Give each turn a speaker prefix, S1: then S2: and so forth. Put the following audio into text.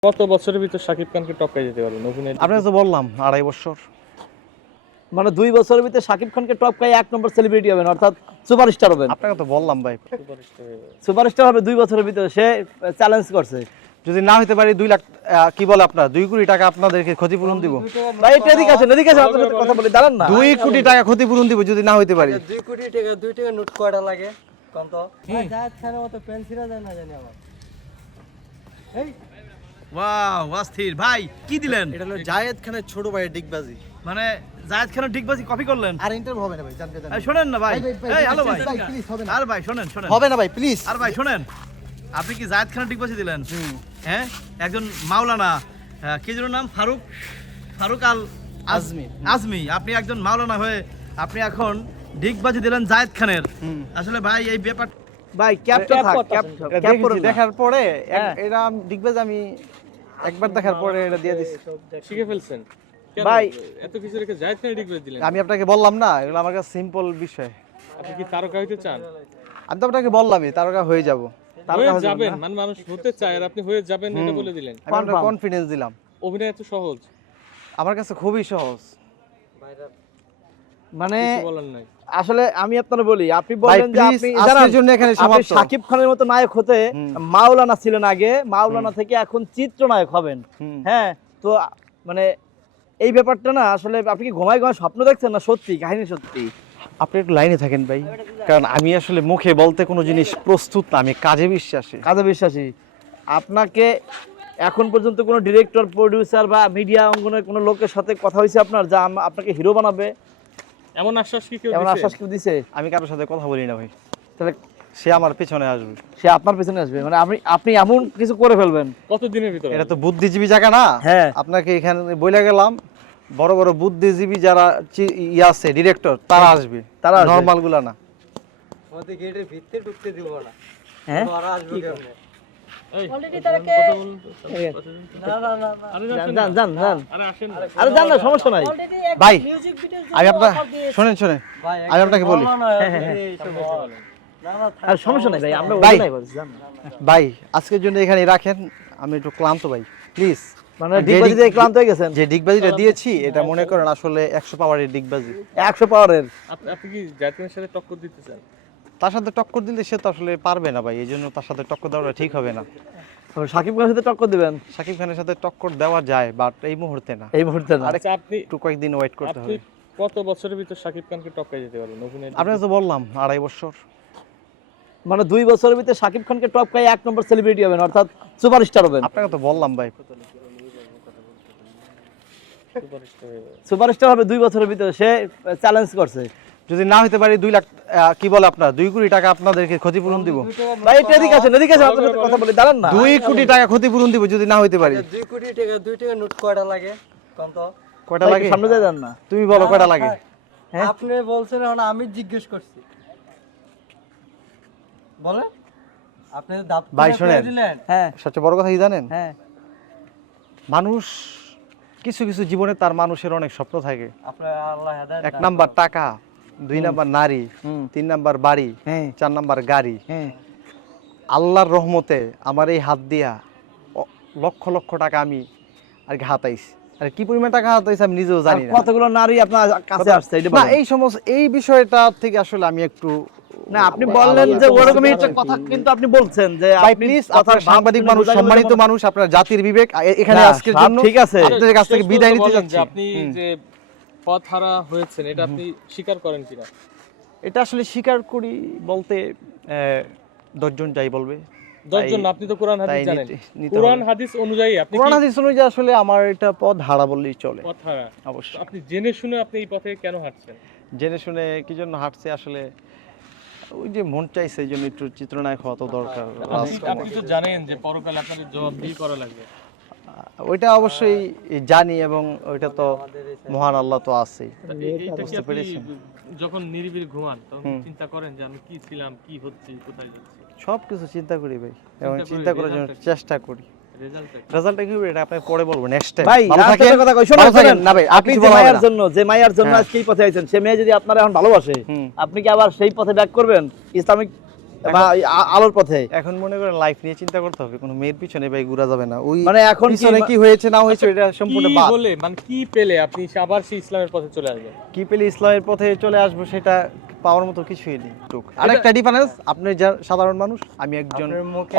S1: কত বছরের ভিতর শাকিব খানকে টপকাই যেতে পারবেন অভিনয়?
S2: আপনাকে তো বললাম 2.5 বছর।
S3: মানে 2 বছরের ভিতরে শাকিব খানকে টপকাই 1 নম্বর সেলিব্রিটি হবেন, অর্থাৎ সুপারস্টার হবেন।
S2: আপনাকে তো বললাম ভাই,
S3: সুপারস্টার হবে 2 বছরের ভিতরে, সে চ্যালেঞ্জ করছে।
S2: যদি না হতে পারি 2 লাখ কি বলে আপনার 2 কোটি টাকা আপনাদেরকে ক্ষতিপূরণ দিব।
S3: ভাই এটা এদিকে আসেন, আপনাদের সাথে কথা বলি, দাঁড়ান না।
S2: 2 কোটি টাকা ক্ষতিপূরণ দিব যদি না হতে পারি।
S4: 2 কোটি টাকা 2 টাকা নোট কয়টা লাগে কোন তো? জায়েদ খানের মতো পেন্সিরা যায় না জানি আমার। এই
S2: ওয়াও অস্থির ভাই, কি দিলেন?
S4: এটা হলো জায়েদ খানের ছোট ভাইয়ের ডিগবাজি।
S2: মানে জায়েদ খানের ডিগবাজি কপি করলেন?
S4: আর ইন্টারভিউ হবে না ভাই, জানকে জান।
S2: এই শুনেন না ভাই, এই হ্যালো ভাই,
S4: প্লিজ হবে না।
S2: আর ভাই শুনেন শুনেন,
S4: হবে না ভাই প্লিজ।
S2: আর ভাই শুনেন, আপনি কি জায়েদ খানের ডিগবাজি দিলেন? হ্যাঁ, একজন মাওলানা, কি যেন নাম, ফারুক আল আজমি, আপনি একজন মাওলানা হয়ে আপনি এখন ডিগবাজি দিলেন জায়েদ খানের। আসলে ভাই এই ব্যাপার
S3: ভাই ক্যাপটা থাক, ক্যাপ করুন না।
S2: দেখার পরে
S3: হ্যাঁ।
S2: এটা ডিগবাজি আমি একবার দেখার পরে এটা দিয়ে দিছি।
S1: শিখে ফেলছেন কেন?
S3: ভাই,
S1: এত কিছু রেখে জায়েদ খানের ডিগ্রি দিলেন?
S2: আমি আপনাকে বললাম না, এগুলো আমার কাছে সিম্পল বিষয়।
S1: আপনি কি তারকা হইতে চান?
S2: আমি তো আপনাকে বললামই তারকা হয়ে যাব।
S1: হয়ে যাবেন, মানে মানুষ হতে চায় আর আপনি হয়ে যাবেন এটা বলে দিলেন।
S2: আমি আপনার কনফিডেন্স দিলাম।
S1: অভিনয় এত সহজ?
S2: আমার কাছে খুবই সহজ।
S3: মানে
S1: কিছু বলার নাই।
S3: আসলে আমি আপনারা বলি, আপনি বলেন যে
S2: please,
S3: আপনি
S2: আজকের জন্য এখানে
S3: আপনি
S2: সমাপ্ত।
S3: শাকিব খানের মতো নায়ক হতে মাওলানা ছিলেন আগে, মাওলানা থেকে এখন চিত্রনায়ক হবেন। হ্যাঁ, তো মানে এই ব্যাপারটা না, আসলে আপনি কি ঘুমায় ঘুমায় স্বপ্ন দেখছেন না সত্যি কাহিনী সত্যি?
S2: আপনি একটু লাইনে থাকেন ভাই, কারণ আমি আসলে মুখে বলতে কোনো জিনিস প্রস্তুত না, আমি কাজে বিশ্বাসী।
S3: কাজে বিশ্বাসী। আপনাকে এখন পর্যন্ত কোনো ডিরেক্টর, প্রোডিউসার বা মিডিয়া অঙ্গনের কোনো লোকের সাথে কথা হয়েছে আপনার, যা আপনাকে হিরো বানাবে?
S1: এমন আশ্বাস কি কেউ
S3: এমন
S1: দিছে?
S3: আশ্বাস কেউ দিছে?
S2: আমি কারোর সাথে কথা বলি না ভাই,
S3: তাহলে
S2: সে আমার পেছনে আসবে।
S3: সে আপনার পেছনে আসবে, মানে আপনি এমন কিছু করে ফেলবেন?
S1: কত দিনের ভিতর?
S2: এটা তো বুদ্ধিজীবী জায়গা না।
S3: হ্যাঁ।
S2: আপনাকে এখানে বলে গেলাম, বড় বড় বুদ্ধিজীবী যারা আছে ডিরেক্টর, তারা আসবে,
S3: তারা আসবে।
S2: নরমাল গুলা না।
S4: আমাদের গেটের ভিতরে ঢুকতে দিব না।
S3: হ্যাঁ,
S4: ওরা আসবে কেমনে?
S1: এই,
S5: অলরেডি তারাকে
S1: কথা বলুন তো, কথা বলুন তো।
S4: না না না।
S1: আরে
S3: যান
S1: আসেন
S3: যান
S1: না।
S3: যান যান।
S1: আরে আসেন না।
S3: আরে যান না, সমস্যা নাই।
S5: অলরেডি
S2: ভাই,
S5: মিউজিক ভিডিওর
S2: আমি আপনার
S5: জন্য
S2: শোনেন
S4: ভাই
S2: আমি আপনাকে বলি।
S4: না না
S3: আর সমস্যা নাই ভাই, আমরা
S2: ভাই।
S3: অভিনয় করছি, যান না।
S2: ভাই আজকের জন্য এখানে রাখেন, আমি একটু ক্লান্ত ভাই, প্লিজ।
S3: মানে ডিগবাজি দিয়ে ক্লান্ত হয়ে গেছেন?
S2: যে ডিগবাজিটা দিয়েছি এটা মনে করেন আসলে 100 পাওয়ারের ডিগবাজি।
S3: 100 পাওয়ারের।
S1: আপনি কি জায়েদ খানের সাথে টক্কর দিতে চান?
S2: তার সাথে টক্কর দিলে সে তো আসলে পারবে না ভাই, এই জন্য তার সাথে টক্কর দেওয়াটা ঠিক হবে না।
S3: শাকিব খানের সাথে টক্কর দিবেন?
S2: শাকিব খানের সাথে টক্কর দেওয়া যায়, বাট এই মুহূর্তে না,
S3: এই মুহূর্তে না।
S1: আচ্ছা, আপনি
S2: একটু কয়েকদিন ওয়েট করতে
S1: আপনি
S2: হবে।
S1: কত বছরের ভিতর শাকিব খানকে টপকাই যেতে পারবেন অভিনয়?
S2: আপনাকে তো বললাম 2.5 বছর।
S3: মানে 2 বছরের ভিতরে শাকিব খানকে টপকাই 1 নম্বর সেলিব্রিটি হবেন, অর্থাৎ সুপারস্টার হবেন।
S2: আপনাকে তো বললাম ভাই,
S3: সুপারস্টার হবে 2 বছরের ভিতরে, সে চ্যালেঞ্জ করছে।
S2: যদি না হতে পারি 2 লাখ কি বলে আপনার 2 কোটি টাকা আপনাদেরকে ক্ষতিপূরণ দিব।
S3: ভাই এটা এদিকে আসেন, আপনাদের সাথে কথা বলি, দাঁড়ান না।
S2: 2 কোটি টাকা ক্ষতিপূরণ দিব যদি না হতে পারি।
S4: 2 কোটি টাকা 2 টাকা নোট কয়টা লাগে কোন তো?
S2: কয়টা
S3: ভাই,
S2: লাগে?
S3: সামনে যায় যান না।
S2: তুমি বলো কয়টা লাগে।
S3: হ্যাঁ?
S4: আপনি বলছেন এখন আমি জিজ্ঞেস করছি। বলে আপনি দাপ
S2: ভাই, শোনেন।
S4: দিলেন।
S3: হ্যাঁ
S2: সবচেয়ে বড় কথা কি জানেন?
S3: হ্যাঁ।
S2: মানুষ কিছু কিছু জীবনে তার মানুষের অনেক স্বপ্ন থাকে।
S4: আপনার আল্লাহ হেদায়েত।
S2: 1 নাম্বার টাকা, 2 নাম্বার নারী, 3 নাম্বার বাড়ি,
S3: হ্যাঁ
S2: 4 নাম্বার গাড়ি।
S3: হ্যাঁ।
S2: আল্লাহর রহমতে আমার এই হাত দিয়া লক্ষ লক্ষ টাকা আমি আর কি হাতাইছি। আর কি পরিমাণ টাকা হাতাইছি আমি নিজেও জানি না।
S3: কতগুলো নারী আপনার কাছে আসছে এটা
S2: না,
S3: বলেন।
S2: এই সমস্ত এই বিষয়টা থেকে আসলে আমি একটু
S3: না, আপনি বললেন যে ওরকমই একটা কথা, কিন্তু আপনি বলছেন যে
S2: ভাই
S3: আপনি
S2: প্লিজ,
S3: কথার
S2: আপনার সাংবাদিক মানুষ, সম্মানিত মানুষ, আপনার জাতির বিবেক এখানে
S3: না,
S2: আজকের
S3: সব
S2: জন্য
S3: ঠিক আছে।
S2: আপনাদের কাছ থেকে
S1: শেষ
S2: বিদায়
S1: পর্যন্ত
S2: নিতে
S1: বলেন যে
S2: যাচ্ছি।
S1: আপনি যে পথ হারা হয়েছেন এটা আপনি স্বীকার করেন কিনা?
S2: এটা আসলে স্বীকার করি বলতে 10 জন যাই বলবে।
S1: 10 জন, আপনি তো কোরআন হাদিস
S2: তাই
S1: জানেন।
S2: নিতে
S1: কোরআন
S2: হবে।
S1: হাদিস অনুযায়ী আপনি
S2: কোরআন
S1: কি
S2: হাদিস অনুযায়ী আসলে আমার এটা পথ হারা বললেই চলে।
S1: পথ হারা?
S2: অবশ্যই
S1: আপনি জেনে শুনে আপনি এই পথে কেন হাঁটছেন?
S2: জেনে শুনে কি জন্য হাঁটছে আসলে, ওই যে মন চাইছে এই জন্য একটু চিত্রনায়ক হওয়া তো দরকার।
S1: আপনি তো জানেন যে পরকালে আপনাকে জবাবদিহি করা লাগবে।
S2: ওইটা অবশ্যই জানি, এবং ওইটা তো মহান আল্লাহ তো আছেই।
S1: এইটা কি
S2: বুঝতে
S1: আপনি
S2: পেরেছেন?
S1: যখন নিরিবিলি ঘুমান তখন কি চিন্তা করেন যে আমি কি ছিলাম, কি হচ্ছে, কোথায় যাচ্ছি?
S2: সবকিছু চিন্তা করি ভাই, এবং
S1: চিন্তা
S2: চিন্তা
S1: করি,
S2: করার জন্য
S1: রেজাল্টটা কি?
S2: চেষ্টা করি।
S1: রেজাল্ট
S2: রেজাল্টটা কি হবে এটা আপনাকে পরে বলবো, নেক্সট টাইম।
S3: ভাই
S2: ভালো
S3: আর
S2: থাকেন,
S3: একটা কথা কই, শোনেন,
S2: ভালো থাকেন।
S3: শোনেন।
S2: না ভাই,
S3: আপনি
S2: কিছু
S3: যে
S2: বলা হবে
S3: মায়ের
S2: না।
S3: জন্য, যে মায়ের জন্য
S2: হ্যাঁ।
S3: আজকে এই পথে আইছেন, সে মেয়ে যদি আপনারা এখন ভালোবাসে, আপনি কি আবার সেই পথে ব্যাক করবেন? ইসলামিক বা আলোর পথে।
S5: এখন মনে করেন লাইফ নিয়ে চিন্তা করতে হবে, কোনো মেয়ের পিছনে ভাই ঘোরা যাবে না। ওই
S3: মানে এখন কি
S5: পিছনে কি হয়েছে না হয়েছে এটা সম্পূর্ণ
S1: কি
S5: বাদ।
S1: বলে মানে কি পেলে আপনি আবার সেই ইসলামের পথে চলে আসবেন?
S5: কি পেলে ইসলামের পথে চলে আসবো সেটা পাওয়ার মতো কিছুই নেই। আরেকটা ডিফারেন্স, আপনি সাধারণ মানুষ, আমি একজন
S4: আপনার মুখে